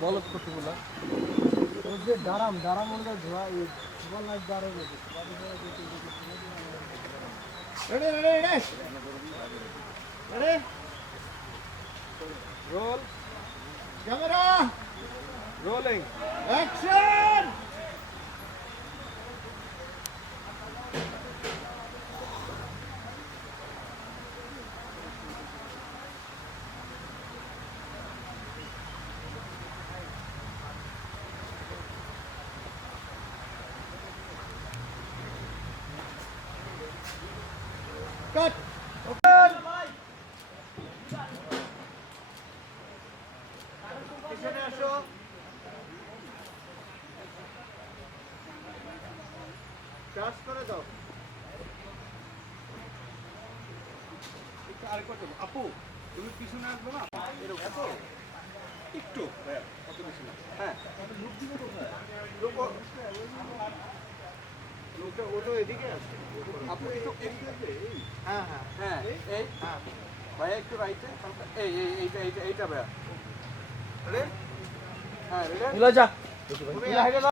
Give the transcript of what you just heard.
বলদ কতগুলো ওই যে ডারাম ডারাম অনুযায়ী ধোয়া এই light ডারাম ready ready ready. Ready? Roll. Camera. Rolling action! Cut পিছনে আসো। চার্জ করে আরেকবার আপু, তুমি পিছনে আসব না? এরকম একটু। না। হ্যাঁ। লোক লোকটা ওটা এদিকে আছে আপু, একটু হ্যাঁ হ্যাঁ। হ্যাঁ এই? হ্যাঁ। ভাইয়া একটু রাইটে এই এই এইটা এইটা এইটা ভাইয়া। হ্যাঁ যা।